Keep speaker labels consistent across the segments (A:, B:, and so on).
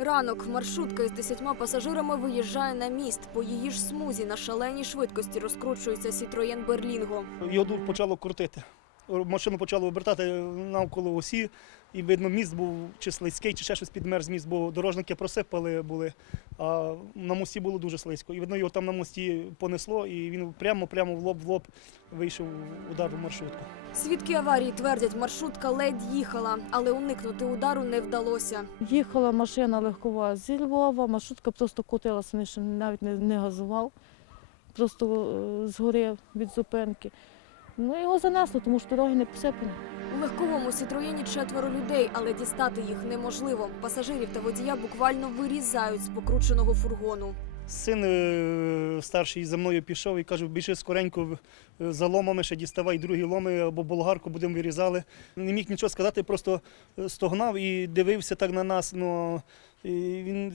A: Ранок маршрутка із десятьма пасажирами виїжджає на міст. По її ж смузі на шаленій швидкості розкручується Сітроєн Берлінго.
B: Його почало крутити. Машину почало обертати навколо осі, і видно, міст був чи слизький, чи ще щось підмерз міст, бо дорожники просипали були, а на мості було дуже слизько. І видно, його там на мості понесло, і він прямо-прямо в лоб в лоб вийшов удар в маршрутку.
A: Свідки аварії твердять, маршрутка ледь їхала, але уникнути удару не вдалося.
C: Їхала машина легкова зі Львова, маршрутка просто котилася, він навіть не, не газував, просто е, згорів від зупинки. Ну, його занесло, тому що дороги не посипані.
A: У легковому Сітроєні четверо людей, але дістати їх неможливо. Пасажирів та водія буквально вирізають з покрученого фургону.
B: Син е, старший за мною пішов і каже, біжи скоренько е, за ломами, ще діставай другі ломи або болгарку будемо вирізали. Не міг нічого сказати, просто е, стогнав і дивився так на нас. Ну, і він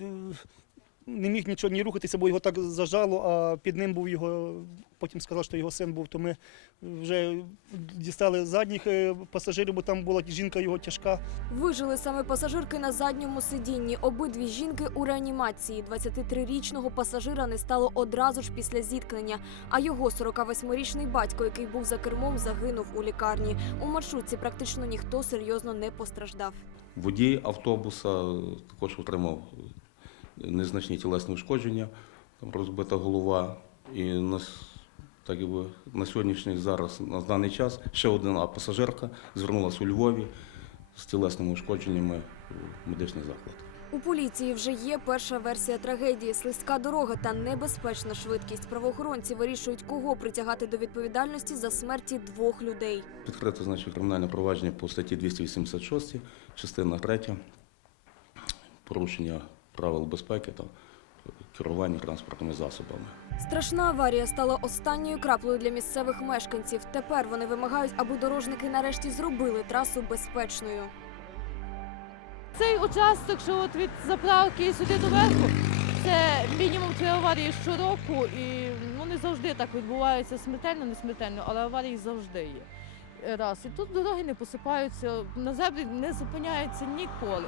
B: не міг нічого ні рухатися, бо його так зажало, а під ним був його, потім сказав, що його син був, то ми вже дістали задніх е, пасажирів, бо там була жінка його тяжка.
A: Вижили саме пасажирки на задньому сидінні. Обидві жінки у реанімації. 23-річного пасажира не стало одразу ж після зіткнення. А його 48-річний батько, який був за кермом, загинув у лікарні. У маршрутці практично ніхто серйозно не постраждав.
D: Водій автобуса також отримав незначні тілесні ушкодження, там розбита голова. І на, так якби, на сьогоднішній зараз, на даний час, ще одна пасажирка звернулася у Львові з тілесними ушкодженнями в медичний заклад.
A: У поліції вже є перша версія трагедії: слизька дорога та небезпечна швидкість. Правоохоронці вирішують, кого притягати до відповідальності за смерті двох людей.
D: Відкрито значить, кримінальне провадження по статті 286, частина 3, порушення правил безпеки та керування транспортними засобами.
A: Страшна аварія стала останньою краплею для місцевих мешканців. Тепер вони вимагають, аби дорожники нарешті зробили трасу безпечною.
C: Цей участок, що от від заправки і сюди до верху, це мінімум три аварії щороку, і ну, не завжди так відбувається смертельно, не смертельно, але аварії завжди є. Раз. І тут дороги не посипаються, на зебрі не зупиняються ніколи.